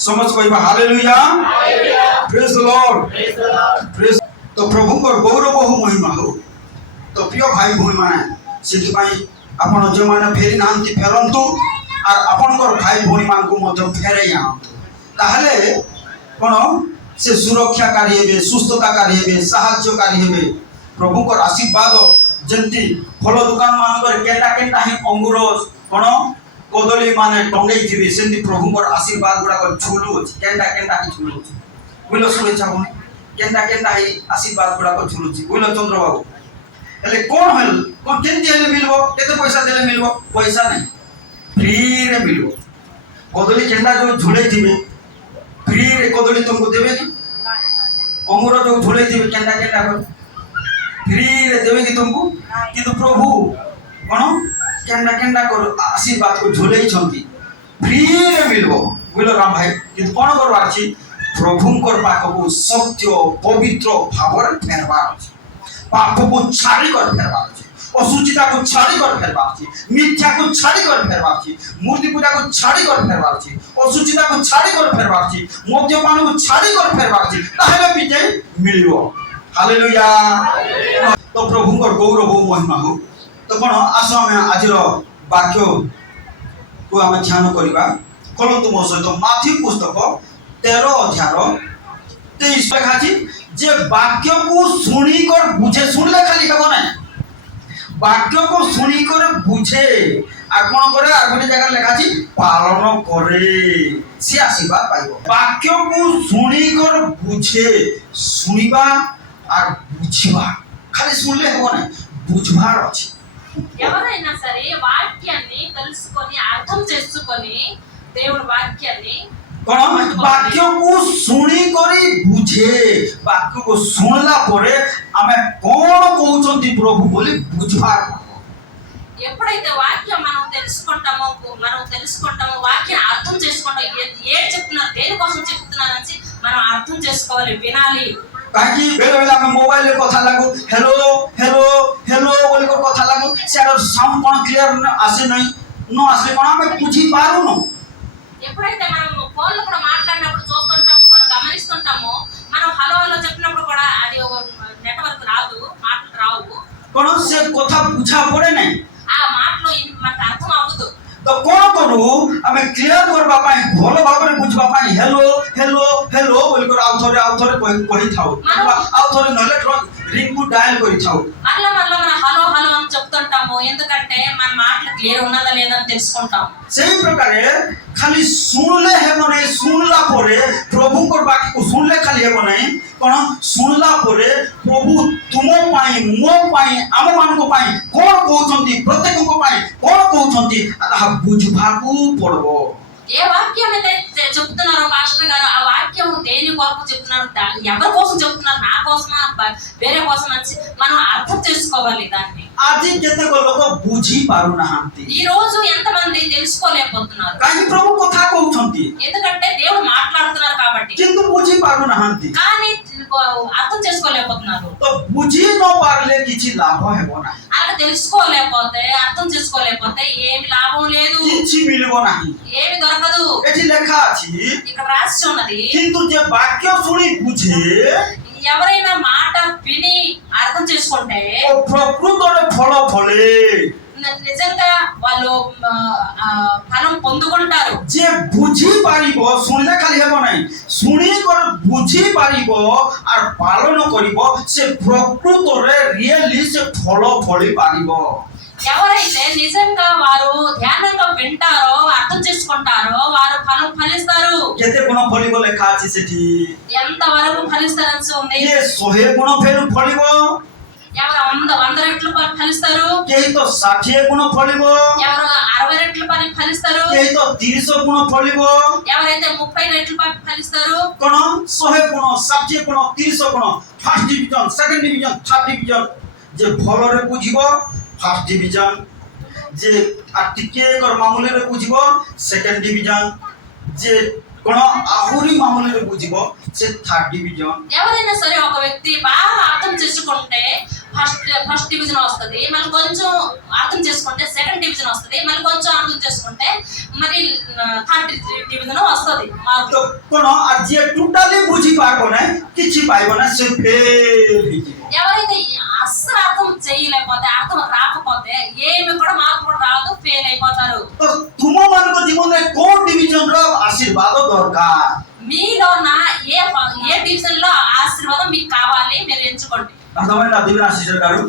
समस्त कहबा hallelujah praise the Lord praise. तो प्रभु को गौरव हो महिमा हो। तो प्रिय भाई भूमि माने से आपण जो माने फेरी नांती फेरंतु और आपण भाई भूमि मान को मध्य फेरे आंतु ताहले कोन से सुरक्षाकारी हेबे सुस्थताकारी हेबे साहाय्यकारी हेबे प्रभु को आशीर्वाद जंती फल दुकान मान केटा केटा ही अंगूर कोन कदली माने टंगई थिबे सेंती प्रभु को आशीर्वाद गुडा को झुलु केटा केटा ही झुलु बुझलो सुले चाहू केटा केटा ही आशीर्वाद गुडा को झुलु बुझलो चंद्र बाबू एले कोन हल कोन केंती हेले मिलबो केते पैसा देले मिलबो पैसा नहीं फ्री रे मिलबो कदली केटा जो झुले थिबे फ्री रे कदली तुमको देबे कि अंगूर जो झुले थिबे केटा केटा को फ्री रे देबे कि तुमको किंतु प्रभु कोन केंडा केंडा कर आशीर्वाद को झुले छंती फ्री रे मिलबो बुझलो राम भाई किंतु कोन करबार छी प्रभु कर पाखो सत्य पवित्र भावर फेरबार अछि पाप को छाड़ी कर फेरबार अछि असुचिता को छाड़ी कर फेरबार अछि मिथ्या को छाड़ी कर फेरबार अछि मूर्ति पूजा को छाड़ी कर फेरबार अछि असुचिता को छाड़ी कर फेरबार अछि मद्यपान को छाड़ी कर फेरबार अछि ताहेले विजय मिलिबो हालेलुया। तो प्रभु को गौरव हो महिमा हो। तो कोन आसो हम आजिर वाक्य को हम ध्यान करबा खोलंतु मो सहित माथी पुस्तक 13 अध्याय 23 लिखा अछि जे वाक्य को सुनी कर बुझे सुनले खाली हेबो नै वाक्य को सुनी कर बुझे आ कोन करे आ गोटे जगह लिखा अछि पालन करे से आशीर्वाद पाइबो। वाक्य को सुनी कर बुझे सुनिबा आ बुझिबा खाली सुनले हेबो नै बुझबार अछि ఎవరైనా సరే వాక్యాన్ని తెలుసుకొని అర్థం చేసుకొని దేవుని వాక్యాన్ని कोन वाक्य को सुनी करी बुझे वाक्य को सुनला परे आमे कोन कहउचंती प्रभु बोली बुझबार ఎప్పుడైతే వాక్యం మనం తెలుసుకుంటామో వాక్యాన్ని అర్థం చేసుకుంటాం ఏం చెప్తున్నారు దేనికోసం చెప్తున్నారని మనం అర్థం చేసుకోవాలి వినాలి। काकी बेले बेले हम मोबाइल ले कथा लागो हेलो हेलो हेलो बोल को कथा लागो सेर साउंड कोन क्लियर आसे नहीं नो आसे कोन हम बुझी पारू न ఎప్పుడైతే మనం ఫోన్ లో కూడా మాట్లాడినప్పుడు చూస్తుంటామో మనం గమనిస్తుంటామో మనం హలో హలో చెప్పినప్పుడు కూడా అది నెట్వర్క్ రాదు మాటలు రావు कोन से कथा बुझा पड़े नहीं ఆ మాటలో మనకు అర్థం అవ్వదు। तो कोन करू हमें क्लियर करबा पाई भलो भाबरे बुझबा पाई हेलो हेलो हेलो बोल को आउथरे कहि थाओ आउथरे नले रिंग को डायल करि थाओ మరలా మనం హలో హలో అని చెప్తుంటాము ఎందుకంటే మన మాటలు క్లియర్ ఉన్నదా లేదా అని తెలుసుకుంటాం। सही प्रकार खाली सुनले हेबो नै सुनला परे प्रभु को बाकी को सुनले खाली हेबो नै कोन सुनला परे प्रभु तुमो पाई मो पाई आम मान को पाई कोन कहउचंती प्रत्येक को पाई कोन कहउचंती आ बुझबाकू पड़बो। ఏ వాక్యం అయితే చెప్తున్నారో పాస్టర్ గారు ఆ వాక్యం దేని కొరకు చెప్తున్నారు ఎవరి కోసం చెప్తున్నారు నా కోసమా వేరే కోసం అని మనం అర్థం చేసుకోవాలి దాన్ని। আজি केते को लोक बुझी पारु नहांती ఈ రోజు ఎంతమంది తెలుసుకోలేకపోతున్నారు काहे प्रभु कथा कहउचंती ఎందుకంటే దేవుడు మాట్లాడుతున్నారు కాబట్టి किंतु बुझी पारु नहांती కానీ అర్థం చేసుకోలేకపోతున్నారు। तो बुझी न पारले किछि लाभ हेबो ना అలా తెలుసుకోలేకపోతే అర్థం చేసుకోలేకపోతే ఏమి లాభం లేదు किछि मिलबो नाही ఏమి దొరకదు। एठी लेखा अछि ఇక్కడ రాసి ఉన్నది किंतु जे वाक्य सुनी बुझे ఎవరైనా మాట విని అర్థం చేసుకుంటే ओ प्रकृतरे फल फले నిజంగా వాళ్ళు ఫలం పొందుకుంటారు। जे बुझी पारिबो सुनले खाली हेबो नाही सुनी कर बुझी पारिबो आर पालन करिबो से प्रकृतरे रियली से फल फली पारिबो। ఎవరైతే నిజంగా వారు ధ్యానంగా వింటారో అర్థం చేసుకుంటారో వారు ఫలం ఫలిస్తారు। केते गुण फलिबो लेखा अछि सेठी ఎంత వరకు ఫలిస్తారని ఉంది ये 100 गुण फेरु फलिबो ఎవరు 100 రెట్లు ఫలిస్తారు केही तो 60 गुण फलिबो ఎవరు 60 రెట్లు ఫలిస్తారు केही तो 30 गुण फलिबो ఎవరైతే 30 రెట్లు ఫలిస్తారు कोन 100 गुण 60 गुण 30 गुण first division second division third division जे भलरे बुझिबो फर्स्ट डिवीजन जे टिके कर मामूली रे बुझिबो सेकंड डिवीजन जे कोन आहुरी मामूली रे बुझिबो से थर्ड डिवीजन। ఎవరైనా సరే ఒక వ్యక్తి బాగా అర్థం చేసుకుంటే ఫస్ట్ డివిజన్ వస్తుంది, మళ్ళీ కొంచెం అర్థం చేసుకుంటే సెకండ్ డివిజన్ వస్తుంది, మళ్ళీ కొంచెం అర్థం చేసుకుంటే మరి థర్డ్ డివిజన్ వస్తుంది మార్కులు. तो कोन आ जे टोटली बुझी पाबो नै किछि पाइबो नै से फेल ఎవరైతే అస్సలు అర్థం చేయలేకపోతే అర్థం రాకపోతే ఏమి కూడా మార్పు కూడా రాదు, ఫెయిల్ అయిపోతారు. तो तुम मन को जीवन में कोन डिवीजन रो आशीर्वाद दरकार మీలో నా ఏ డివిజన్ లో ఆశీర్వాదం మీకు కావాలి మీరు ఎంచుకోండి. అర్థమైందా దివ్య సిస్టర్ గారు?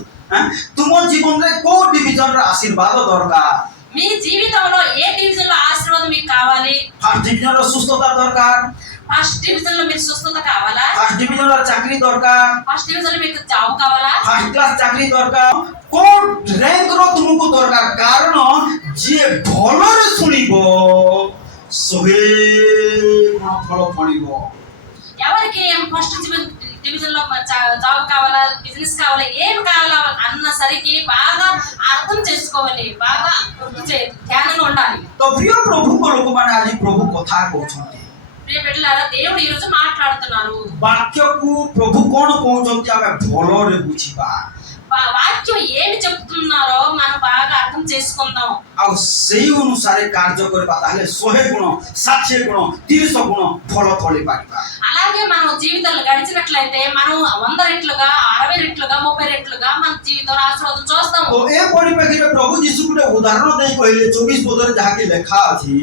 तुम जीवन में कोन डिवीजन रो आशीर्वाद दरकार మీ జీవితంలో ఏ డివిజన్ లో ఆశీర్వాదం మీకు కావాలి? फर्स्ट डिवीजन रो सुस्थता दरकार, ఫస్ట్ డివిజన్ లో మీకు స్వస్థత కావాలా? फर्स्ट डिवीजन रो चाकरी दरकार, ఫస్ట్ డివిజన్ లో మీకు జాబ్ కావాలా? फर्स्ट क्लास चाकरी दरकार, कोन रैंक रो तुमको दरकार कारण जे भलरे सुनिबो सोहे फल पड़िबो. ఎవరికి ఫస్ట్ డివిజన్ లో జాబ్ కావాలా, బిజినెస్ కావాలా, ఏం కావాలా అన్నసరికి బాగా అర్థం చేసుకోవాలి, బాగా ధ్యానంగా ఉండాలి. तो प्रिय प्रभु को लोक माने आज प्रभु कथा कहउछन्ते ప్రియ బిడ్డలారా, దేవుడు ఈ రోజు మాట్లాడుతున్నారు. वाक्य को प्रभु कोन कहउछन्ते आमे भलरे बुझिबा వాక్యం ఏమి చెప్తున్నారో మనం బాగా అర్థం చేసుకుందాం. आ सेही अनुसार कार्य करबा ताले 100 गुण 60 गुण 30 गुण फल फली पाइबा. అలాగే మనం జీవితంలో గడిచినట్లయితే మనం 100 రెట్లుగా 60 రెట్లుగా 30 రెట్లుగా మన జీవితంలో ఆశీర్వాదం చూస్తాం. तो ए परिप्रेक्षी में प्रभु यीशु गुटे उदाहरण देई कहले 24 पदरे जहा कि लेखा अछि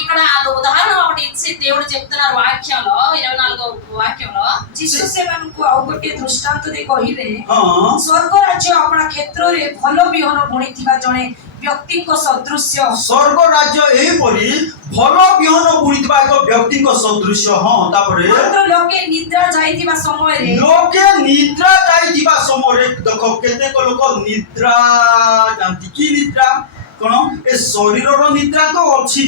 ఇక్కడ అది ఉదాహరణ ఒకటి ఇచ్చి దేవుడు చెప్తున్నారు వాక్యంలో 24వ వాక్యంలో. ଯୀଶୁ ସେମାନଙ୍କୁ ଆଉ ଗୋଟିଏ ଦୃଷ୍ଟାନ୍ତ ଦେଇ କହିଲେ, हां ସ୍ୱର୍ଗ ରାଜ୍ୟ ଆପଣା କ୍ଷେତ୍ରରେ ଭଲ ବିହନ ବୁଣିଥିବା ଜଣେ ବ୍ୟକ୍ତିଙ୍କ ସଦୃଶ୍ୟ। स्वर्ग राज्य एही परी भल बिहन बुणितबा एक व्यक्ति को सदृश हां तापरे ମାତ୍ର ଲୋକେ ନିଦ୍ରା ଯାଇଥିବା ସମୟରେ लोके निद्रा जाइथिबा समय देखो केतेक लोक निद्रा जानती कि निद्रा कोन ए शरीर रो निद्रा तो अछि,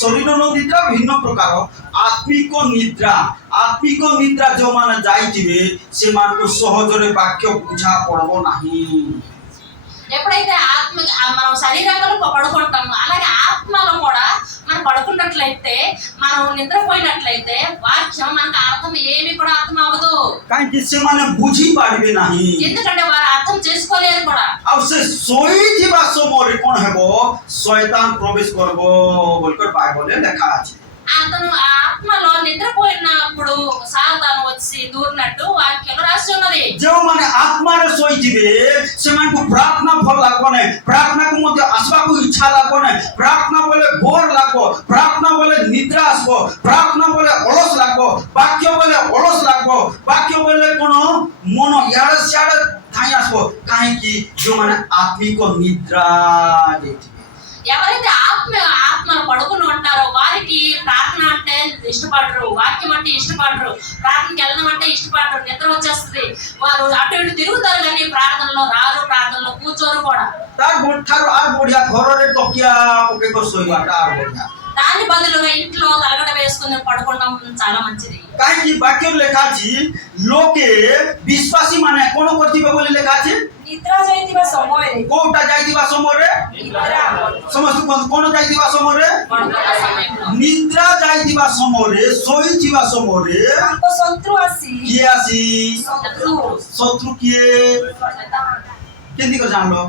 शरीर रो निद्रा भिन्न प्रकार, आत्मिक निद्रा जो माने जाइथिबे से मान को सहज रे वाक्य बुझा पड़बो नाही. ఎప్పుడైతే మనం శరీరంలో పడుకుంటామో అలాగే ఆత్మలో కూడా మనం పడుకున్నట్లయితే మనం నిద్రపోయినట్లయితే వాక్యం మనకు అర్థం ఏమి కూడా అర్థం అవ్వదు. काहे से माने बुझी पारबे नाही, ఎందుకంటే వారు అర్థం చేసుకోలేరు కూడా. आ से सोईथिबा समय कोन हेबो शैतान प्रवेश करबो बोलकर बाइबल लिखा अछि. అతను ఆ ఆత్మలో నిద్రపోయినప్పుడు సాతాను వచ్చి దూరినట్టు వాక్యంలో రాసి ఉన్నది. जो माने आत्मा रे सोईथिबे से मान को प्रार्थना फल लागबो नै, प्रार्थना को मध्य आसबा को इच्छा लागबो नै, प्रार्थना बोले बोर लागबो, प्रार्थना बोले निद्रा आसबो, प्रार्थना बोले अलस लागबो, वाक्य बोले अलस लागबो, वाक्य बोले कोनो मन याडे स्याडे थाई आसबो. काहे कि जो माने आत्मिक निद्रा देथि ఎవరైతే ఆత్మలో పడుకుని ఉంటారో వారికి ప్రార్థన అంటే ఇష్టపడరు, వాక్యం అంటే ఇష్టపడరు, ప్రార్థనకి వెళ్ళడం అంటే ఇష్టపడరు, నిద్ర వచ్చేస్తుంది. వారు అటు ఇటు తిరుగుతారు కానీ ప్రార్థనలో రారు, ప్రార్థనలో కూర్చోరు కూడా. तार बोठार आर बढ़िया घर रे तकिया पके को सोईबाटा आर बढ़िया. దాని బదులుగా ఇంట్లో తలగడ వేసుకుని పడుకోవడం చాలా మంచిది. काहे कि वाक्य लेखा अछि लोके विश्वासी माने कोन करथिबे बोली लेखा अछि ନିଦ୍ରା ଯାଇଥିବା ସମୟରେ कोटा जाइथिबा समय रे ନିଦ୍ରା समस्त कोन जाइथिबा समय रे పడుకున్న సమయంలో निद्रा जाइथिबा समय रे सोईथिबा समय रे ତାଙ୍କ ଶତ୍ରୁ ଆସି किए आसी शत्रु किए केंदी को जानलो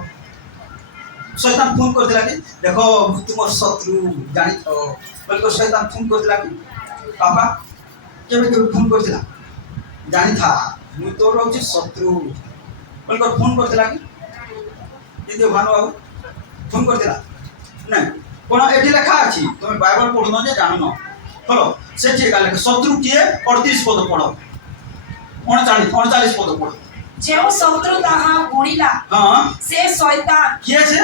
शैतान फोन करथिला कि देखो तुम शत्रु जानि तो बोलको शैतान फोन करथिला कि पापा केबे फोन करथिला जानि था मु तोर होछि शत्रु बोलको फोन करथिला कि ये भानु बाबू फोन करथिला नै कोन एठी लेखा अछि तुम बाइबल पढु न जे जानु न बोलो से ठीक है शत्रु किए 38 पद पढो 39 पद पढो. ଯେଉଁ ଶତ୍ରୁ ତାହା ବୁଣିଲା हां ସେ ଶୈତାନ किए से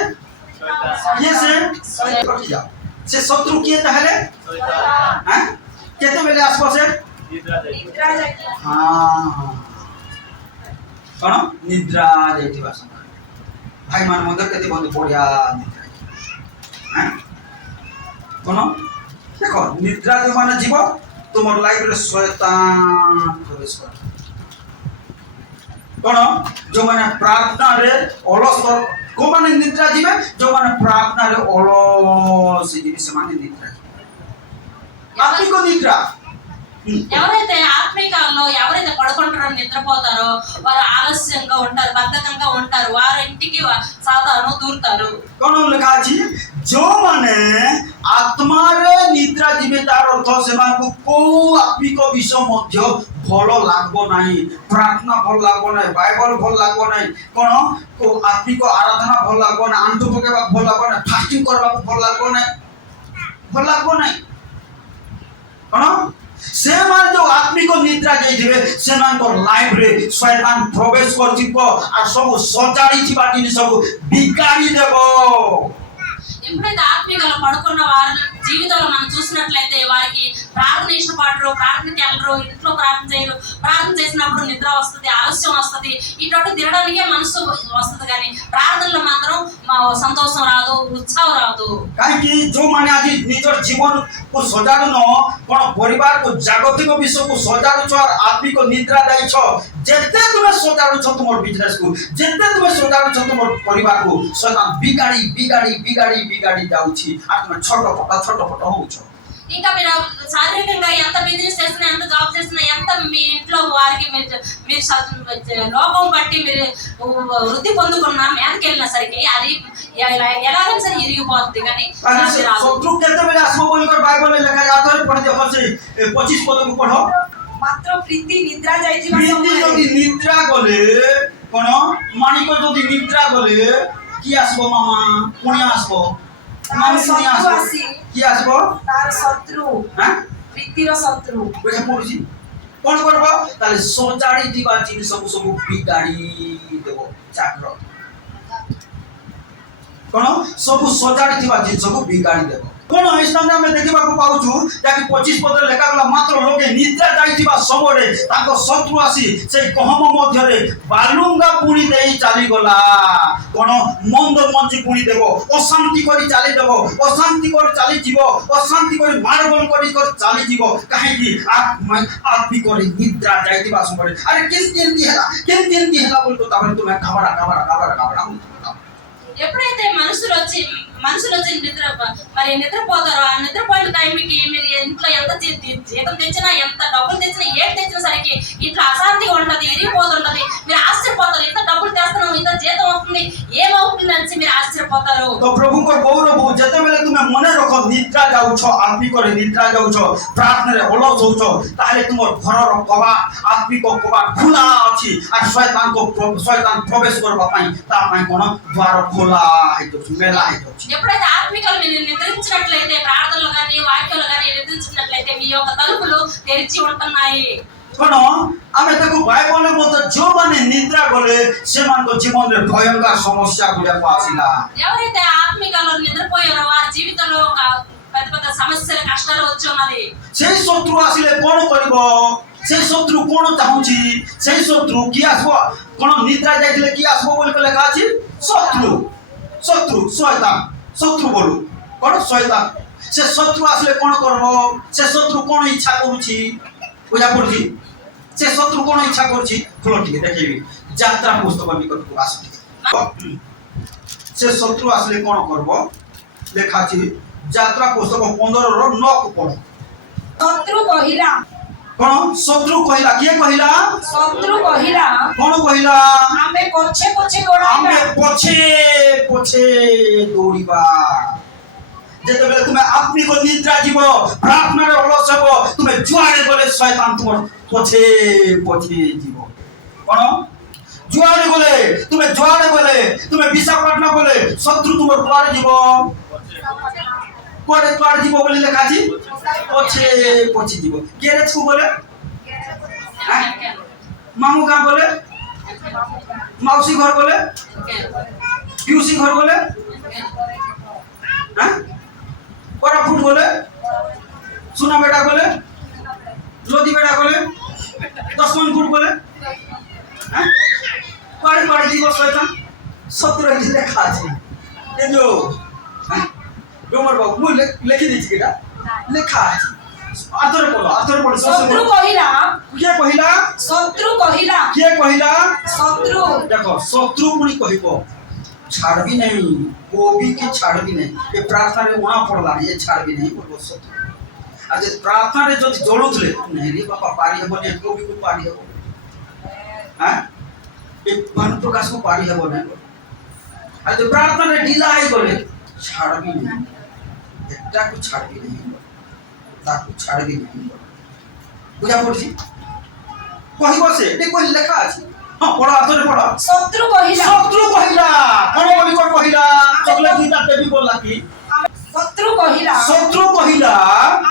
कटि जाओ से शत्रु किए ताहले हैं केते बेले आसबो से ନିଦ୍ରା ଯାଇଥିବା हां कोन निद्रा जाइथिबा समय भाई मान मदर केते बंद बढ़िया निद्रा हैं कोन देखो निद्रा जो माने जीव तुमर लाइफ रे शैतान प्रवेश कर कोन जो माने प्रार्थना रे अलस को माने निद्रा जीवे जो माने प्रार्थना रे अलस जीवे से माने निद्रा आत्मिक निद्रा ఎవరైతే ఆత్మీకాల్లో ఎవరైతే పడుకుంటారో నిద్రపోతారో వారు ఆలస్యంగా ఉంటారు, బద్ధకంగా ఉంటారు, వారి ఇంటికి సాతాను దూరుతారు. କଣ ଲେଖା ଅଛି? ଯୋଉମାନେ ଆତ୍ମାରେ ନିଦ୍ରା ଯିବେ ତାର ଅର୍ଥ ସେମାନଙ୍କୁ କୋଉ ଆତ୍ମିକ ବିଷୟ ମଧ୍ୟ ଭଲ ଲାଗିବ ନାହିଁ, ପ୍ରାର୍ଥନା ଭଲ ଲାଗିବ ନାହିଁ, ବାଇବଲ ଭଲ ଲାଗିବ ନାହିଁ, କଣ କୋଉ ଆତ୍ମିକ ଆରାଧନା ଭଲ ଲାଗିବ ନାହିଁ, ଆଣ୍ଠୁ ପକେଇବାକୁ ଭଲ ଲାଗିବ ନାହିଁ, ଫାଷ୍ଟିଂ କରିବାକୁ ଭଲ ଲାଗିବ ନାହିଁ, ଭଲ ଲାଗିବ ନାହିଁ। କଣ ସେମାନେ ଯୋଉ ଆତ୍ମିକ ନିଦ୍ରା ଯାଇଥିବେ ସେମାନଙ୍କ ଲାଇଫରେ ଶୈତାନ ପ୍ରବେଶ କରିଥିବ ଆଉ ସବୁ ସଜାଡ଼ିଥିବା ଜିନିଷକୁ ବିଗାଡ଼ି ଦେବ। ఎప్పుడైతే ఆత్మీయంగా పడుకున్న వారి జీవితంలో మనం చూసినట్లయితే వారికి ప్రార్థన ఇష్టపడరు, ప్రార్థనకి వెళ్ళరు, ఇంట్లో ప్రార్థన చేయరు, ప్రార్థన చేసినప్పుడు నిద్ర వస్తుంది, ఆలస్యం వస్తుంది, ఇటువంటి తినడానికే మనసు వస్తుంది కానీ ప్రార్థనలో మాత్రం సంతోషం రాదు, ఉత్సాహం రాదు। କାହିଁକି ଯୋଉମାନେ ଆଜି ନିଜର ଜୀବନକୁ ସଜାଡୁନ, କଣ ପରିବାରକୁ ଜାଗତିକ ବିଷୟକୁ ସଜାଡୁଛ, ଆତ୍ମିକ ନିଦ୍ରା ଦେଇଛ, ଯେତେ ତୁମେ ସଜାଡୁଛ ତୁମର ବିଜନେସକୁ, ଯେତେ ତୁମେ ସଜାଡୁଛ ତୁମର ପରିବାରକୁ, ଶୈତାନ ବିଗାଡ଼ି ବିଗାଡ଼ି ବିଗାଡ଼ି ବିଗାଡ଼ି ଯାଉଛି ଆଉ ତୁମେ ଛୋଟ ପଟ ହଉଛ। ఇంకా మీరు శారీరకంగా ఎంత బిజినెస్ చేసినా, ఎంత జాబ్ చేసినా, ఎంత మీ ఇంట్లో వారికి మీరు లోపం బట్టి మీరు వృద్ధి పొందుకున్నా మీదకి వెళ్ళినా సరికి అది ఎలాగైనా సరే ఇరిగిపోతుంది కానీ ଶତ୍ରୁ କେତେବେଳେ ଆସିବ ବୋଲି ବାଇବଲରେ ଲେଖା ଯାଉଥାଏ, ପଢି ଦେଖ ସେ 25 ପଦକୁ ପଢ। ମାତ୍ର ପ୍ରୀତି ନିଦ୍ରା ଯାଇଥିବା ପ୍ରୀତି ସମୟରେ ଯଦି ନିଦ୍ରା ଗଲେ, କଣ ମାଣିକ ଯଦି ନିଦ୍ରା ଗଲେ କିଏ ଆସିବ? ମାମା ପୁଣି ଆସିବ, ମାମି ପୁଣି ଆସିବ, କିଏ ଆସିବ? ତାର ଶତ୍ରୁ, ହାଁ ପ୍ରୀତିର ଶତ୍ରୁ ବଢିଆ ପଡୁଛି। କଣ କରିବ? ତାହେଲେ ସଜାଡି ଥିବା ଜିନିଷକୁ ସବୁ ବିଗାଡି ଦେବ। ଚାକ୍ର କଣ ସବୁ ସଜାଡି ଥିବା ଜିନିଷକୁ ବିଗାଡି ଦେବ। କଣ ଏ ସ୍ଥାନରେ ଆମେ ଦେଖିବାକୁ ପାଉଛୁ ଯାହାକି 25 ପଦରେ ଲେଖାଗଲା, ମାତ୍ର ଲୋକେ ନିଦ୍ରା ଯାଇଥିବା ସମୟରେ ତାଙ୍କ ଶତ୍ରୁ ଆସି ସେଇ ଗହମ ମଧ୍ୟରେ ବାଲୁଙ୍ଗା ବୁଣି ଦେଇ ଚାଲିଗଲା। କଣ ମନ୍ଦ ମଞ୍ଜି ବୁଣି ଦେବ, ଅଶାନ୍ତି କରି ଚାଲିଦେବ, ଅଶାନ୍ତି କରି ଚାଲିଯିବ, ଅଶାନ୍ତି କରି ମାଡ଼ଗୋଳ କରି ଚାଲିଯିବ। କାହିଁକି? ଆତ୍ମିକରେ ନିଦ୍ରା ଯାଇଥିବା ସମୟରେ ଆରେ କେମିତି ଏମିତି ହେଲା ବୋଲି ତାପରେ ତୁମେ ଘାବରା ఎప్పుడైతే మనుషులు వచ్చి నిద్రపోతారో ఆ నిద్రపోయిన టైంకి మీరు ఇంట్లో ఎంత జీతం తెచ్చినా, ఎంత డబ్బులు తెచ్చినా, ఏది తెచ్చినా సరికి ఇంట్లో అశాంతిగా ఉంటది, ఇరిగిపోతుంటది, మీరు ఆశ్చర్యపోతారు, ఇంత డబ్బులు తెస్తున్నాం, ఇంత జీతం వస్తుంది, ఏమవుతుంది అని మీరు ఆశ్చర్యపోతారు। ତ ପ୍ରଭୁଙ୍କ ଗୌରବ ଯେତେବେଳେ ତୁମେ ମନେ ରଖ ନିଦ୍ରା ଯାଉଛ, ଆତ୍ମିକରେ ନିଦ୍ରା ଯାଉଛ, ପ୍ରାର୍ଥନାରେ ଅଳସ ହଉଛ, ତାହେଲେ ତୁମର ଘରର କବାଟ, ଆତ୍ମିକ କବାଟ ଖୋଲା ଅଛି ଆଉ ଶୈତାନ ପ୍ରବେଶ କରିବା ପାଇଁ ତା ପାଇଁ କଣ ଦ୍ୱାର ଖୋଲା ହେଇଯାଉଛି, ମେଲା ହେଇଯାଉଛି। ఎప్పుడైతే ఆత్మికలు మీరు నిద్రించినట్లయితే, ప్రార్థనలు కానీ వాక్యాలు కానీ నిద్రించినట్లయితే మీ యొక్క తలుపులు తెరిచి ఉంటున్నాయి। କଣ ଆମେ ତାକୁ ବାଇବଲରେ ମଧ୍ୟ ଯୋଉମାନେ ନିଦ୍ରା ଗଲେ ସେମାନଙ୍କ ଜୀବନରେ ଭୟଙ୍କର ସମସ୍ୟା ଗୁଡାକ ଆସିଲା। ఎవరైతే ఆత్మికలో నిద్రపోయారో వారి జీవితంలో ఒక పెద్ద పెద్ద సమస్యలు, కష్టాలు వచ్చి ఉన్నది। ସେଇ ଶତ୍ରୁ ଆସିଲେ କଣ କରିବ? ସେଇ ଶତ୍ରୁ କଣ ଚାହୁଁଛି? ସେଇ ଶତ୍ରୁ କିଏ ଆସିବ? କଣ ନିଦ୍ରା ଯାଇଥିଲେ କିଏ ଆସିବ ବୋଲି ଲେଖା ଅଛି? ଶତ୍ରୁ ଶୈତାନ, ଶତ୍ରୁ ବୋଲୁ କଣ ଶୈତାନ। ସେ ଶତ୍ରୁ ଆସିଲେ କଣ କରିବ? ସେ ଶତ୍ରୁ କଣ ଇଚ୍ଛା କରୁଛି? ବୁଝା ପଡୁଛି? ସେ ଶତ୍ରୁ କଣ ଇଚ୍ଛା କରୁଛି? ଖୋଲ ଟିକେ ଦେଖେଇବି, ଯାତ୍ରା ପୁସ୍ତକ ନିକଟକୁ ଆସ। ସେ ଶତ୍ରୁ ଆସିଲେ କଣ କରିବ ଲେଖା ଅଛି, ଯାତ୍ରା ପୁସ୍ତକ 15ର 9କୁ ପଢ। ଶତ୍ରୁ କହିଲା, କଣ ଶତ୍ରୁ କହିଲା? କିଏ କହିଲା? ଶତ୍ରୁ କହିଲା, କଣ କହିଲା? ଆମେ ପଛେ ପଛେ ଆମେ ଦୌଡ଼ିବା, ପଛେ ଦୌଡ଼ିବା। ଯେତେବେଳେ ତୁମେ ଆତ୍ମିକ ନିଦ୍ରା ଯିବ, ପ୍ରାର୍ଥନାରେ ଅଳସ ହେବ, ତୁମେ ଯୁଆଡେ ଗଲେ ଶୈତାନ ତୁମର ପଛେ ଯିବ। କଣ ଯୁଆଡେ ଗଲେ ତୁମେ ବିଶାଖାପାଟଣା ଗଲେ ଶତ୍ରୁ ତୁମର କୁଆଡେ ଯିବ? କୁଆଡେ ଯିବ ବୋଲି ଲେଖା ଅଛି? ପଛେ ଯିବ। ଗ୍ୟାରେଜକୁ ଗଲେ, ମାମୁଁ ଗାଁ ଗଲେ, ମାଉସୀ ଘର ଗଲେ, ପିଉସୀ ଘର ଗଲେ, କୋରାପୁଟ ଗଲେ, ସୁନାବେଡା ଗଲେ, ଲୋଦିବେଡା ଗଲେ, ଦଶମନପୁର ଗଲେ, କୁଆଡେ ଯିବ ଶୈତାନ? ଶତ୍ରୁ ଏଠି ଲେଖା ଅଛି। ଏ ଯୋଉ ଡୋମର ବାବୁ ମୁଁ ଲେଖି ଦେଇଛି, ଏଟା ଲେଖା ଅଛି। ଆଥରେ ପଢ। ଶତ୍ରୁ କହିଲା, କିଏ କହିଲା? ଶତ୍ରୁ କହିଲା, କିଏ କହିଲା? ଶତ୍ରୁ। ଦେଖ ଶତ୍ରୁ ପୁଣି କହିବ ଛାଡବି ନାହିଁ, କୋବି କି ଛାଡବି ନାହିଁ। ଏ ପ୍ରାର୍ଥନାରେ ଉଣା ପଡିଲାଣି, ଏ ଛାଡବି ନାହିଁ ବୋଲିବ ଶତ୍ରୁ। आज प्रार्थना रे जदि जळुथले नहीं रे बापा पारी हेबो ने को भी को पारी हेबो हां ए भानु प्रकाश को पारी हेबो ने आज प्रार्थना रे ढिला आई गले छाड़ भी नहीं एकटा को छाड़ भी नहीं ताकू छाड़ भी नहीं बुझा पड़छि कहिबो से ए कोई लेखा अछि हां पढ़ा आथरे पढ़ा शत्रु कहिला कोन बोली कोन कहिला चॉकलेट दी ताते भी बोलला की शत्रु कहिला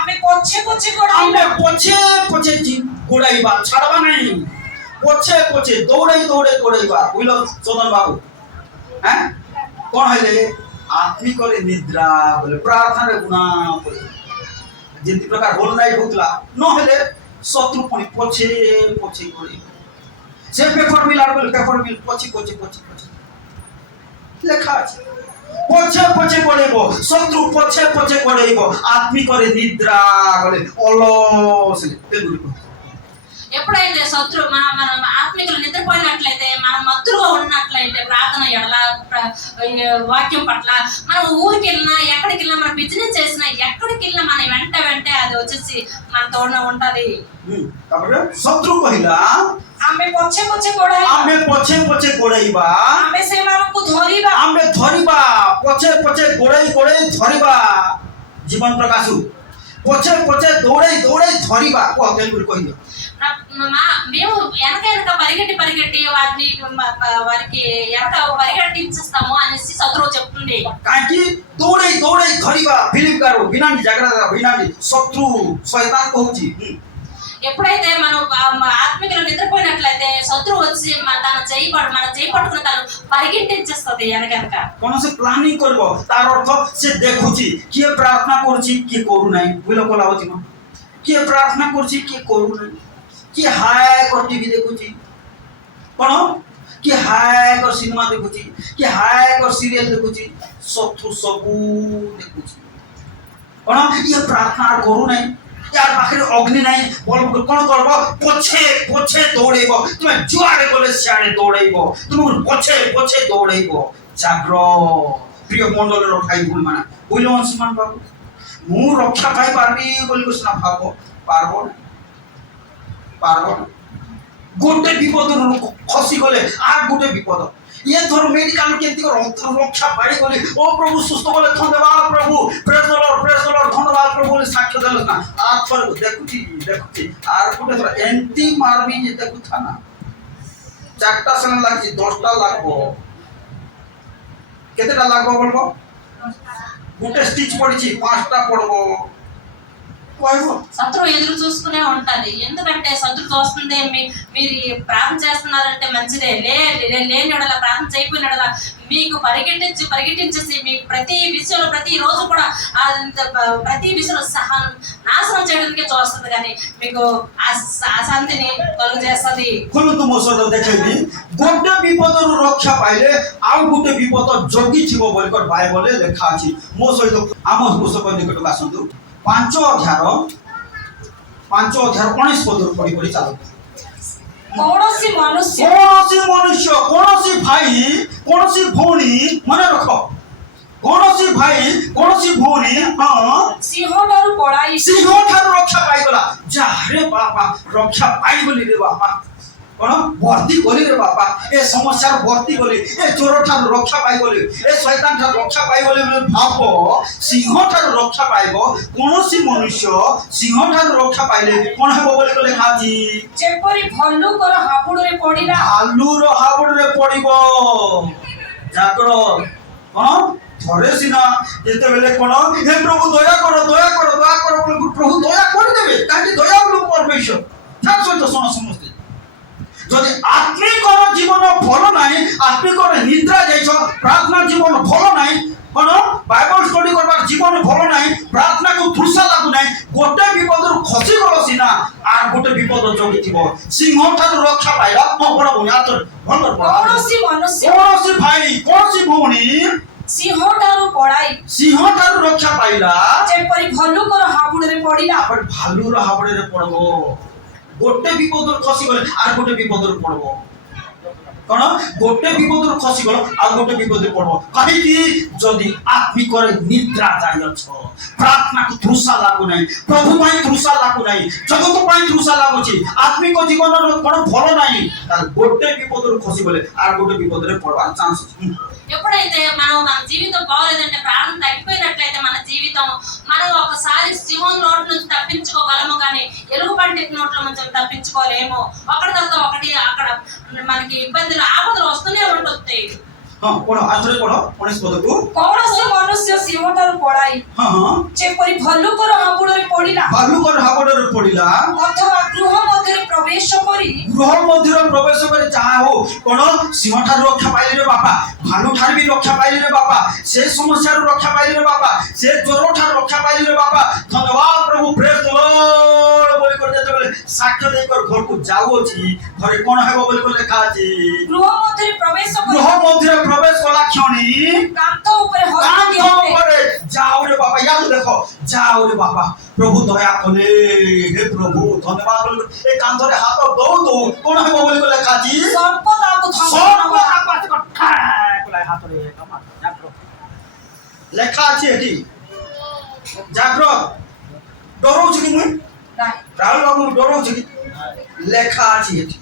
आमे पछे पछे गोड़ाइबा आमे पछे पछे जी गोड़ाइबा छाड़बा नहीं पछे पछे दौड़ाइबा बुझलो चंदन बाबू हैं कोन हले आत्मिक रे निद्रा बोले प्रार्थना रे गुना बोले जेंति प्रकार होल नाइट होतला न हले शत्रु पणी पछे पछे गोड़ाइबा से पेपर मिलार बोले पेपर मिल पछे लेखा अछि पछे पछे गोड़ेबो शत्रु पछे पछे गोड़ेबो आत्मिक रे निद्रा बोले अलस తెలుగు ఎప్పుడైతే శత్రు మన ఆత్మికులు నిద్రపోయినట్లయితే మనం మత్తుగా ఉన్నట్లయితే ప్రార్థన ఎడల వాక్యం పట్ల మనం ఊరికి వెళ్ళినా ఎక్కడికి వెళ్ళినా మనం బిజినెస్ చేసినా ఎక్కడికి వెళ్ళినా మన వెంట అది వచ్చేసి మన తోడున ఉంటది కాబట్టి శత్రు కహిలా आमे पछे पछे गोड़ाइबा आमे सेमानकु धरिबा पछे गोड़ाई धरिबा जीवन प्रकाशु पछे दौड़ाई धरिबा को తెలుగు कहियो మేము వెనక పరిగెట్టి వారికి వెనక పరిగెట్టించేస్తాము అనేసి శత్రువు చెప్తుంది కాకి దౌड़ाई धरिबा ఫిలిప్ గారు వినండి జాగ్రత్తగా వినండి శత్రు శైతాన్ కହୁచి ఎప్పుడైతే మనం ఆత్మికలో నిద్రపోయినట్లయితే శత్రువు వచ్చి మన చేయి పట్టుకుని తను పరిగెట్టించేస్తుంది వెనక कोनसे प्लानिंग करबो तार अर्थ से देखुची किए प्रार्थना करछि कि करू नाही बुझलो कोलावती म किए प्रार्थना करछि कि करू नाही कि हाय कर टीवी देखुची कोन कि हाय कर सिनेमा देखुची कि हाय कर सीरियल देखुची शत्रु सबू देखुची कोन ये प्रार्थना करू नाही यार पाखरे अग्नि नाही बोल कोन करबो पछे दौड़ेबो तुम जुआरे बोले सियारे दौड़ेबो तुम पछे दौड़ेबो जाग्र प्रिय मंडल रो भाई भूल माना बोलो अंशमान बाबू मु रक्षा पाई पारबी बोली कृष्ण भाबो पारबो गोटे विपद खसी गले आ गोटे विपद ये थोर मेडिकल केंती रक्षा पाई गले ओ प्रभु सुस्त गले धन्यवाद प्रभु प्रेज द लॉर्ड धन्यवाद प्रभु बोले साक्ष्य देल ना आ थोर देखुची आर गोटे थोर एंटी मारबी जे देखुथा ना चारटा सन लागछि 10टा लागबो केतेटा लागबो बोलबो गोटे स्टिच पड़िछि 5टा पड़बो कहबो శత్రువు ఎదురు చూస్తూనే ఉంటది ఎందుకంటే శత్రువు చూస్తుంది మీరు ప్రార్థన చేస్తున్నారంటే మంచిదే లేని ఎడల ప్రార్థన చేయకపోయిన ఎడల మీకు పరిగెట్టించేసి మీకు ప్రతి విషయంలో ప్రతి రోజు కూడా ప్రతి విషయంలో నాశనం చేయడానికి చూస్తుంది కానీ మీకు అశాంతిని కలుగజేస్తుంది కొనుతు మోసద দেখেনি গোটে বিপদৰ ৰক্ষা পাইলে আৰু গোটে বিপদ জগি থিব বলিকৰ বাইবলে লেখা আছে মো সহিত আমোস পুস্তক নিকটক আসন্তু 5 অধ্যায় 19 পদৰ পঢ়ি চালো कौनसी मनुष्य कौनसी भाई कौनसी भौणी मने रखो कौनसी भाई कौनसी भौणी हां सिंह ठारू रक्षा पाई गला जा रे बापा रक्षा पाई बोली रे बापा कोन भर्ती गोली रे बापा ए समस्या भर्ती गोली ए चोर ठारू रक्षा पाई गोली ए शैतान ठारू रक्षा पाई गोली भाबो सिंह ठारू रक्षा पाइबो कोनोसी मनुष्य सिंह ठारू रक्षा पाइले कोन हेबो बोली को लेखा अछि जेपरि भल्लुकर हाबुड़ रे पडिला भालुर हाबुड़ रे पडिबो जागरो कोन थरे सिना जेते बेले कोन हे प्रभु दया करो बोली प्रभु दया कर देबे काहे दया बोलु परमेश्वर था सहित सुन समझते যদি আত্মিক জীবন ভালো নাই আত্মিক নিদ্রা যাইছ প্রার্থনা জীবন ভালো নাই কোন বাইবেল স্টাডি করবার জীবন ভালো নাই প্রার্থনা কো ধুসা লাগু নাই গোটে বিপদর খসি গল সিনা আর গোটে বিপদ জগিতিব সিংহ ঠাରୁ রক্ষা পাইলা বড় ভূমি আতর ভন্দর কৌনসি মনুষ্য কৌনসি ভাই কৌনসি ভূমি सिंह ठारू रक्षा पाइला जेपरि भल्लुकर हाबुड़ रे पडिला पर भालुर हाबुड़ रे पड़बो गोटे विपदर खसी गले आर गोटे विपदर पड़बो कौन गोटे विपद खसी गल आ गोटे विपद पड़ब कहीं जदि आत्मिक निद्रा जाइछ प्रार्थना को तृषा लागू नहीं प्रभु पाई तृषा लागू नहीं जगत पाई तृषा लागुची आत्मिक जीवन कौन भल नहीं गोटे विपद खसी गले आ गोटे विपद पड़वा चांस ఎప్పుడైతే మన జీవితం బాగలేదంటే ప్రాణం తగ్గిపోయినట్లయితే మన జీవితం మనం ఒకసారి సింహం నోటి నుంచి తప్పించుకోగలము కానీ ఎలుగుబంటి నోట్ల నుంచి తప్పించుకోలేము ఒకటి తర్వాత ఒకటి అక్కడ మనకి ఇబ్బందులు ఆపదలు వస్తూనే ఉంటాయి हाँ कोन आथरे कोन 19 पदकु କୌଣସି ମନୁଷ୍ୟ ସିଂହଠାରୁ ପଳାଇ हाँ हाँ ଯେପରି ଭଲ୍ଲୁକର ହାବୁଡ଼ରେ ପଡ଼ିଲା भालुकर हाबडर पडिला ଅଥବା ଗୃହ ମଧ୍ୟରେ ପ୍ରବେଶ କରି गृह मध्य प्रवेश करे जहाँ हो कोन सिंह ठार रक्षा पाइले रे बापा भालू ठार भी रक्षा पाइले रे बापा से समस्या रक्षा पाइले रे बापा से ज्वर ठार रक्षा पाइले रे बापा धन्यवाद प्रभु प्रेज द लॉर्ड बोली कर देते बोले साक्ष्य दे कर घर को जाओ छी घरे कोन हेबो बोली कर लिखा अछि ଗୃହ ମଧ୍ୟରେ ପ୍ରବେଶ କରି गृह मध्य प्रवेश कला क्षणी କାନ୍ଥ ଉପରେ ହସ୍ତ कांधों ଦିଅନ୍ତେ पर जाओ रे बाबा याद देखो जाओ रे बाबा प्रभु दया कले हे प्रभु धन्यवाद बोली ए कांधो रे हाथ दो दो कोन हेबो बोली कर लिखा अछि ସର୍ପ ତାକୁ ଧ୍ୱଂସ सब ନବ। आकाश को ठाक लाई हाथ रे कमा जाग्रत लेखा अछि एठी जाग्रत डरो छी कि मुई ନାହିଁ। राहुल बाबू डरो छी कि लेखा अछि एठी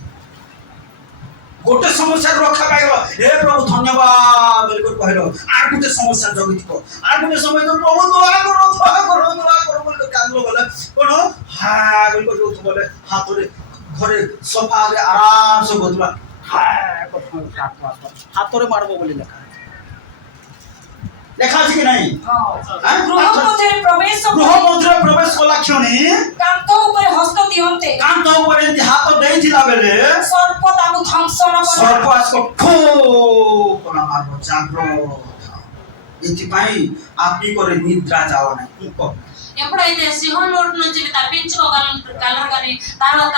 गोटे समस्या रक्षा पाइलो हे प्रभु धन्यवाद बोली कर कहलो आर गोटे समस्या जगित को आर गोटे समस्या प्रभु दया करो बोली कर कांगलो बोले कोन हा बोली कर उठ बोले हाथ रे घरे सोफा रे आराम से बदला हाथ रे मारबो बोली लेखा अछि कि नहीं ହଁ। हाँ? ଗୃହ ମଧ୍ୟରେ ପ୍ରବେଶ गृह କରି मध्य प्रवेश कला क्षणी କାନ୍ଥ ଉପରେ ହସ୍ତ ଦିଅନ୍ତେ कांत ऊपर एंती हाथ देइथिला बेले ସର୍ପ ତାକୁ ଧ୍ୱଂସ ନବ। सर्प आसको ठो कोना मारबो जाग्रत इति पई आपनी करे निद्रा जाओ नहीं को ఎప్పుడైతే సింహం నోటి నుంచి మీరు తప్పించుకోగలరు కానీ తర్వాత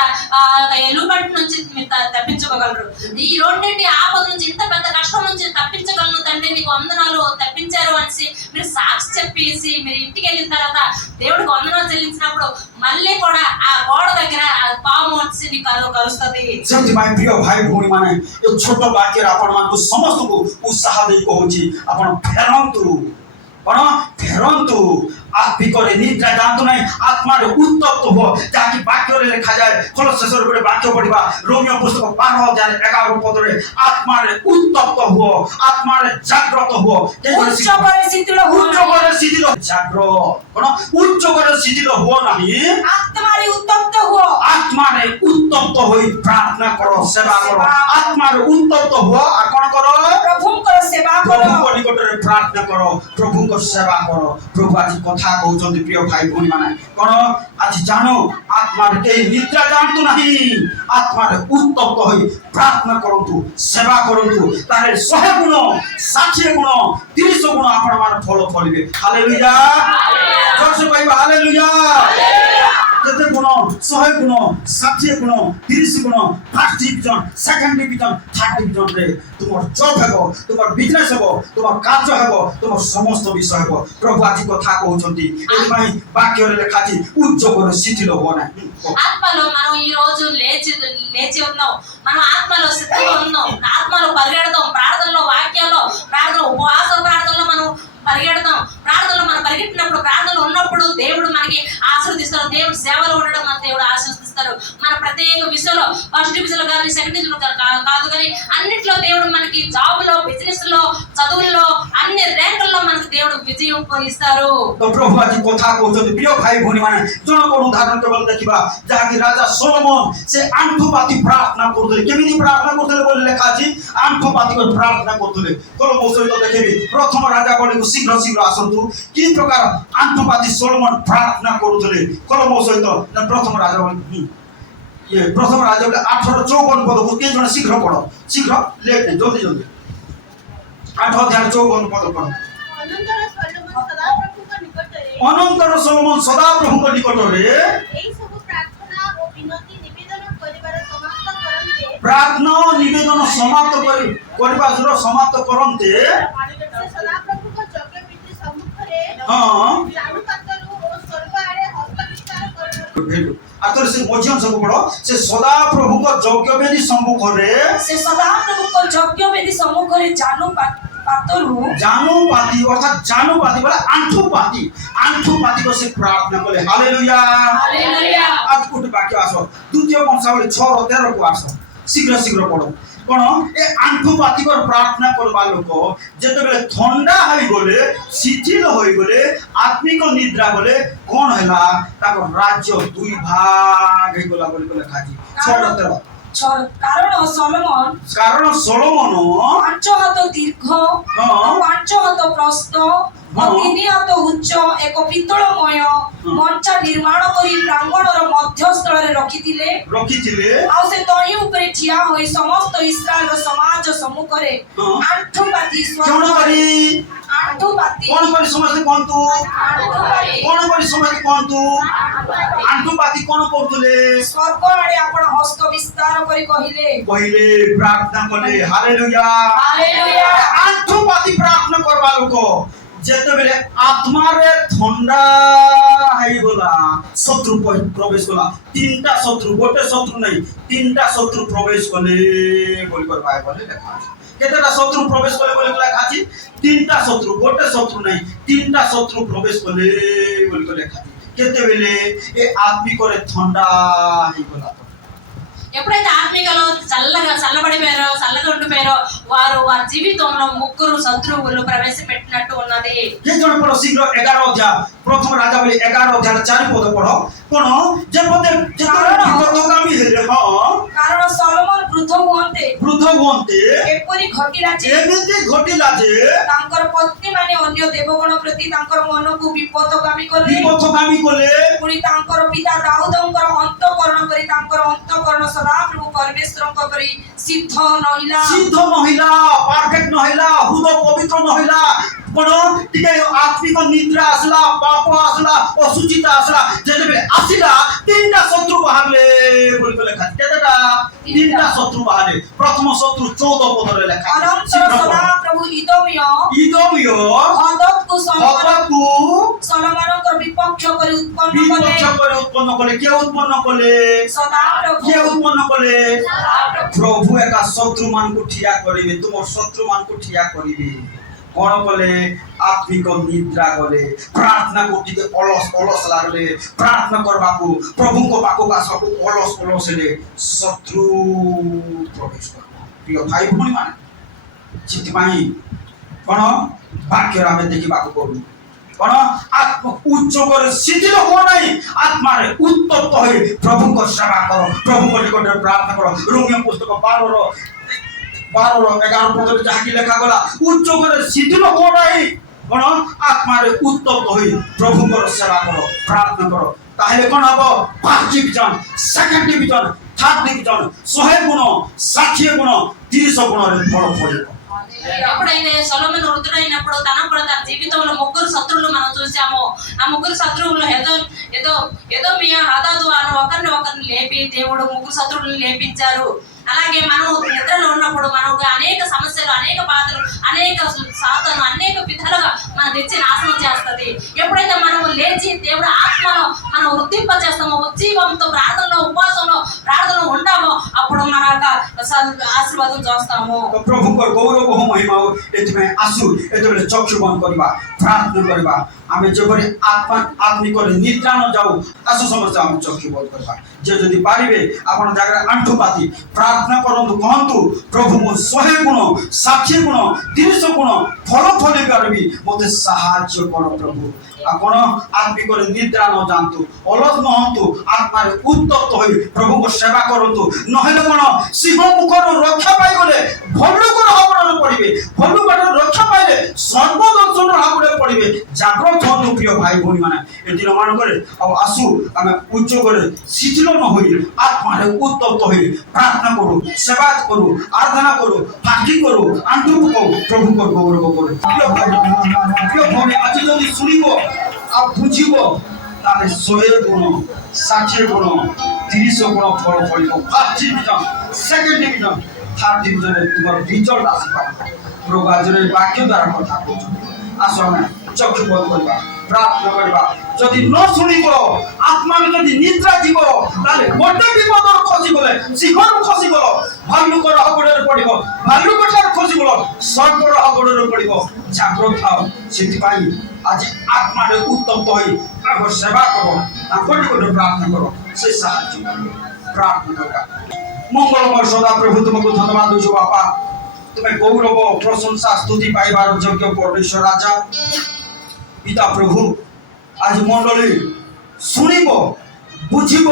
ఎలుగుబంటి నుంచి మీరు తప్పించుకోగలరు ఈ రెండింటి ఆపద నుంచి ఇంత పెద్ద కష్టం నుంచి తప్పించగలను తండ్రి నీకు వందనాలు తప్పించారు అనేసి మీరు సాక్షి చెప్పేసి మీరు ఇంటికి వెళ్ళిన తర్వాత దేవుడికి వందనాలు చెల్లించినప్పుడు మళ్ళీ కూడా ఆ గోడ దగ్గర ఆ పాము వచ్చి నీకు కలుస్తుంది सेति पई प्रिय भाई भौणी माने यो छोटो वाक्य आपण मानकु समस्त को उत्साह देई कहूची आपण फेरंतु आत्मिक निद्रा जानतु नहीं आत्मा उत्तप्त हो जाकि वाक्य रे लिखा जाए कोलोसेसर गोटे वाक्य पढ़िबा रोमियो पुस्तक 12:11 पद रे आत्मा रे उत्तप्त हो आत्मा रे जागृत हो ଉଚ୍ଚ ପରେ ଶୀତଳ ହୁଅ उच्च ନାହିଁ। करे शिथिल जागृत कोन उच्च करे शिथिल हो नहीं ଆତ୍ମାରେ ଉତ୍ତପ୍ତ ହୁଅ आत्मा रे उत्तप्त होई प्रार्थना करो सेवा करो आत्मा रे उत्तप्त हो आ कोन करो ପ୍ରଭୁଙ୍କର ସେବା କର। प्रभु को निकट रे प्रार्थना करो प्रभु को सेवा करो प्रभु आज कथा कहउछन्ति प्रिय भाई भौणी माने कोन आज जानो आत्मा रे के निद्रा जानतु नहीं आत्मा रे उत्तप्त होई प्रार्थना करंतु सेवा करंतु तारे 100 गुण 60 गुण 30 गुण आपण मान फल फलिबे हालेलुया जोर से कहबा हालेलुया केते गुण 100 गुण 60 गुण 30 गुण first division second division third division रे तुमर जॉब हेबो तुमर बिजनेस हेबो तुमर कार्य हेबो तुमर समस्त विषय हेबो प्रभु आज कथा कहउछन्ति एति पई वाक्य रे लेखाछि उज्जवल शिथिल हो ना ఆత్మలో మనం ఈ రోజు లేచి ఉన్నాం మనం ఆత్మలో సిద్ధంగా ఉన్నాం ఆత్మలో పరిగెడదాం ప్రార్థనలో వాక్యాల్లో ప్రార్థన ఉపవాస ప్రార్థనలో మనం పరిగెడదాం ప్రార్థనలో మనం పరిగెట్టినప్పుడు ప్రార్థనలో ఉన్నప్పుడు దేవుడు మనకి ఆశీర్వదిస్తారు దేవుడు సేవలో ఉండడం మన దేవుడు ఆశీర్వదిస్తారు మన ప్రత్యేక విషయంలో ఫస్ట్ డివిజన్లో కానీ సెకండ్ డివిజన్లో కాదు కానీ అన్నిట్లో దేవుడు మనకి జాబ్లో బిజినెస్ లో చదువుల్లో అన్ని ర్యాంకుల్లో మనకి దేవుడు విజయం ఇస్తారు तो प्रभु आज कथा कहउछन्ति प्रिय भाई भौणी माने जण को उदाहरण केवल देखिबा जाकि राजा सोलोमन से आंठुपाती प्रार्थना करथले केमिति प्रार्थना करथले बोले लेखाछि आंठुपाती को प्रार्थना करथले कोलो सहित देखिबि प्रथम राजा बोले शीघ्र शीघ्र आसंतु कि प्रकार आंठुपाती सोलोमन प्रार्थना करथले कोलो सहित प्रथम राजा बोले ये प्रथम राजा बोले 18:54 पद को के जण शीघ्र पढो शीघ्र लेट नहीं जल्दी जल्दी 8:54 पद पढो ଅନନ୍ତର ସଲୋମନ ସଦାପ୍ରଭୁଙ୍କ ନିକଟରେ ଅନନ୍ତର ସଲୋମନ ସଦାପ୍ରଭୁଙ୍କ ନିକଟରେ ଏହି ସବୁ ପ୍ରାର୍ଥନା ଓ ବିନତି ନିବେଦନ କରିବାର ସମାପ୍ତ କରନ୍ତେ प्रार्थना निवेदन समाप्त समाप्त करन्ते ସେ ସଦାପ୍ରଭୁଙ୍କ ଯଜ୍ଞବେଦୀ ସମ୍ମୁଖରେ हाँ ଜାଣୁପାତରୁ ଓ ସ୍ୱର୍ଗ ଆଡ଼େ ହସ୍ତ ବିସ୍ତାର କରନ୍ତି। आतरे से मझियन सब पढ़ो से सदा प्रभु को यज्ञ बेदी सम्मुख रे से सदाप्रभुको यज्ञ वेदी सम्मुखरे पातरु जानुपाती अर्थात जानुपाती बोला आंठुपाती को से प्रार्थना बोले हालेलुया हालेलुया आज कुछ वाक्य आसो द्वितीय वंशावली 6:13 को आसो शीघ्र पढ़ो कोन ए आंठुपाती को प्रार्थना करबा लोक जेते बेले ठंडा होई गले शिथिल होई गले आत्मिक निद्रा गले कोन हैला ताको राज्य दुई भाग हे गला बोले खाजी 6:13 कारण सोलोमन 5 हात दीर्घ और 5 हात प्रस्थ और 3 हात उच्च एक पित्तलमय मंचा निर्माण करी प्रांगणर मध्यस्थल रे रखिथिले आ से तळी ऊपर ठिया होई समस्त इस्राएल रो समाज सम्मुख रे आंठुपाती कौन करी समझते कौन तू कौन करी समझते कौन तू आंठुपाती कौन करतले स्वर्ग आड़े आपण हस्त विस्तार करी कहिले प्रार्थना कले हालेलुया आंठुपाती प्रार्थना करबा लोक जेते बेले आत्मा रे ठंडा हाई गला शत्रु प्रवेश गला तीनटा शत्रु गोटे शत्रु नहीं तीनटा शत्रु प्रवेश कले बोल कर बाइबल लिखा है केतेटा शत्रु प्रवेश कले बोल लिखा है तीनटा शत्रु गोटे शत्रु नहीं तीनटा शत्रु प्रवेश कले बोल कर लिखा है केते बेले ए आत्मिक रे ठंडा हाई गला ఎప్పుడైతే ఆత్మీయలో చల్లబడిపోయారో చల్లగా ఉండిపోయారో వారి జీవితంలో ముగ్గురు శత్రువులు ప్రవేశపెట్టినట్టు ఉన్నది ये जण पढ़ो शीघ्र 11 अध्याय प्रथम राजा बोली 11 अध्याय 4 पद पढ़ो कोन जे पदे जेतरे विपदगामी हेले कारण सोलोमन वृद्ध हुअन्ते एपरि घटिला जे तांकर पत्नी माने अन्य देवगण प्रति तांकर मन को विपदगामी कले पुनी तांकर पिता दाऊदंकर अंतःकरण करी तांकर अंतःकरण सदा प्रभु परमेश्वरଙ୍କ परि सिद्ध नहिला परफेक्ट नहिला हृदय पवित्र नहिला कोन टिके आत्मिक निद्रा आसला पाप आसला असुचिता आसला जेते बेले आसिला तीनटा शत्रु बाहरले बोल के लेखा केतेटा तीनटा शत्रु बाहरले प्रथम शत्रु 14 पद रे लेखा अनंतर सदा प्रभु इदोमियो हदद को सोलोमनकर विपक्ष करी उत्पन्न कले के उत्पन्न कले सदा प्रभु के उत्पन्न कले प्रभु एका शत्रु मान को ठिया करिवे तुम शत्रु मान को ठिया करिवे कोन कले आत्मिक निद्रा गले प्रार्थना को टिके अलस लागले प्रार्थना करबा को प्रभु को पाको का सब अलस ले शत्रु प्रवेश कर प्रिय भाई भूमि माने चित्तमाई कोन वाक्य रामे देखिबा को करू कोन आत्मा उच्च कर शिथिल हो नहीं आत्मा रे उत्तप्त होई प्रभु को सेवा करो प्रभु को निकट प्रार्थना करो रोमियो पुस्तक 12:11 पद जहाँ की लेखा गला उच्च करे शिथिल हो नहीं कोन आत्मा रे उत्तप्त होई प्रभु को सेवा करो प्रार्थना करो ताहेले कोन हबो first division second division third division 100 गुण 60 गुण 30 गुण रे फल पड़िबो ఎప్పుడైతే సొలొమోను వృద్ధుడైనప్పుడు తన జీవితంలో ముగ్గురు శత్రువులు మనం చూసాము ఆ ముగ్గురు శత్రువులు ఎదోమియా హదదు అనే ఒకరిని లేపి దేవుడు ముగ్గురు శత్రువులను లేపించారు అలాగే మనం నిద్రలో ఉన్నప్పుడు మనకు అనేక సమస్యలు అనేక బాధలు అనేక సాధనలు అనేక విధాలుగా మన తెచ్చి నాశనం చేస్తుంది ఎప్పుడైతే మనం లేచి దేవుడు ఆత్మలో మనం వృద్ధింప చేస్తామో ఉజ్జీవంతో ప్రార్థనలో ఉపవాసంలో ప్రార్థనలో ఉంటామో అప్పుడు మన ఆశీర్వాదం చూస్తాము प्रभु को गौरव हो महिमा हो एतमे आसु एतबे चक्षु बंद करबा प्रार्थना करबा आमे जेबरे आत्मिक निद्रा न जाऊ आसु समस्या हम चक्षु बंद करबा जे जदी पारिबे आपण जागरा आंठुपाती प्रार्थना करंतु कहंतु प्रभु मो 100 गुण 60 गुण 300 गुण फल फले करबी मते सहाय्य कर प्रभु आपण आत्मिक निद्रा न जानतु अलस न हंतु आत्मा रे उत्तप्त होई प्रभु को सेवा करंतु नहेले कोन सिंह मुखर रक्षा पाई गले भल्लुकर हाबुड़ पड़िबे भल्लुकर रक्षा पाइले सर्वदर्शन हाबुड़ पड़िबे जागृत हंतु प्रिय भाई भौणी माने ए दिन मान करे अब आसु आमे उच्च करे शिथिल न होई आत्मा रे उत्तप्त होई प्रार्थना करू सेवा करू आराधना करू फाटी करू आंतु को प्रभु को गौरव करू प्रिय भौणी आज जदी सुनिबो आप बुझिबो ताले 100 गुण 60 गुण 30 गुण फल पड़िबो first division second division third division तुम्हार रिजल्ट आसी पाए प्रभु आज वाक्य द्वारा कथा कहछन आसो हम चक्षु बंद करबा ପ୍ରାର୍ଥନା କରିବା। ଯଦି ନ ଶୁଣିବ ଆତ୍ମାରେ ଯଦି ନିଦ୍ରା ଯିବ ତାହେଲେ ଗୋଟେ ବିପଦର ଖସିଗଲେ ସିଂହରୁ ଖସିଗଲ, ଭାଲୁକର ହାବୁଡ଼ରେ ପଡ଼ିବ, ଭାଲୁକ ଠାରୁ ଖସିଗଲ ସର୍ପର ହାବୁଡ଼ରେ ପଡ଼ିବ। ଜାଗ୍ରତ ଥାଅ। ସେଥିପାଇଁ ଆଜି ଆତ୍ମାରେ ଉତ୍ତପ୍ତ ହୋଇ ତାଙ୍କ ସେବା କର, ତାଙ୍କ ନିକଟରେ ପ୍ରାର୍ଥନା କର, ସେ ସାହାଯ୍ୟ କରିବେ। ପ୍ରାର୍ଥନା କରିବା। ମଙ୍ଗଳମୟ ସଦା ପ୍ରଭୁ ତୁମକୁ ଧନ୍ୟବାଦ ଦେଉଛୁ ବାପା। ତୁମେ ଗୌରବ ପ୍ରଶଂସା ସ୍ତୁତି ପାଇବାର ଯୋଗ୍ୟ ପରମେଶ୍ୱର ରାଜା ପିତା ପ୍ରଭୁ। ଆଜି ମଣ୍ଡଳୀ ଶୁଣିବ, ବୁଝିବ,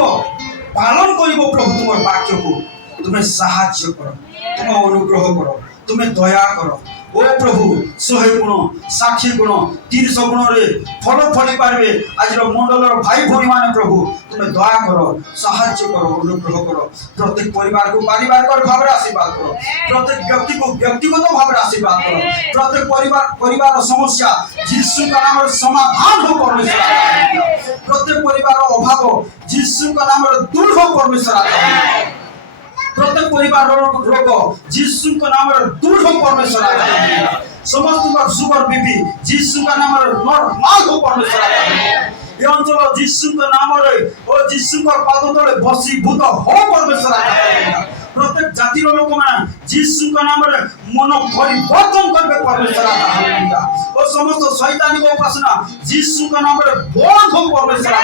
ପାଳନ କରିବ ପ୍ରଭୁ ତୁମର ବାକ୍ୟକୁ। ତୁମେ ସାହାଯ୍ୟ କର, ତୁମେ ଅନୁଗ୍ରହ କର, ତୁମେ ଦୟା କର। ଓ ପ୍ରଭୁ 100 ଗୁଣ 60 ଗୁଣ 30 ଗୁଣରେ ଫଳ ଫଳି ପାରିବେ ଆଜିର ମଣ୍ଡଳର ଭାଇ ଭଉଣୀ ମାନେ ପ୍ରଭୁ ତୁମେ ଦୟା କର, ସାହାଯ୍ୟ କର, ଅନୁଗ୍ରହ କର। ପ୍ରତ୍ୟେକ ପରିବାରକୁ ପାରିବାରିକ ଭାବରେ ଆଶୀର୍ବାଦ କର, ପ୍ରତ୍ୟେକ ବ୍ୟକ୍ତିକୁ ବ୍ୟକ୍ତିଗତ ଭାବରେ ଆଶୀର୍ବାଦ କର। ପ୍ରତ୍ୟେକ ପରିବାର ସମସ୍ୟା ଯୀଶୁଙ୍କ ନାମରେ ସମାଧାନ ହୋ ପରମେଶ୍ୱର। ପ୍ରତ୍ୟେକ ପରିବାର ଅଭାବ ଯୀଶୁଙ୍କ ନାମରେ ଦୂର ହୋ ପରମେଶ୍ୱର। प्रत्येक परिवार रोग जीसुଙ୍କ नामରେ दूर हो परमेश्वर। समस्त सुगर बीपी जीसुଙ୍କ नामରେ नॉर्मल हो परमेश्वर। ये अंचल जीसुଙ୍କ नामରେ ओ जीसुଙ୍କ पाद तले बसीभूत हो परमेश्वर। प्रत्येक जातिर लोक माने जीसुଙ୍କ नामରେ मन परिवर्तन करबे परमेश्वर। ओ समस्त शैतानिक उपासना जीसुଙ୍କ नामରେ बंद हो परमेश्वर।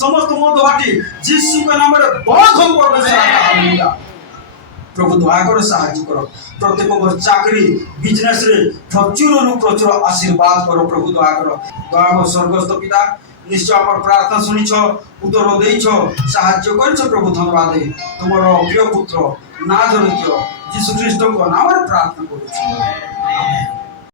समस्त मदभाटी जीसुଙ୍କ नामରେ बंद हो परमेश्वर। प्रभु दया कर साहाय्य कर। प्रत्येक चाकरी बिजनेस रे प्रचुर प्रचुर आशीर्वाद कर। प्रभु दया कर, दया कर। स्वर्गस्थ पिता निश्चय आम प्रार्थना शुणिछ, उत्तर देइछ, साहाय्य कर। प्रभु धन्यवाद। तुमर प्रिय पुत्र नाजरेथ यीशु ख्रीष्ट नाम प्रार्थना करूँ।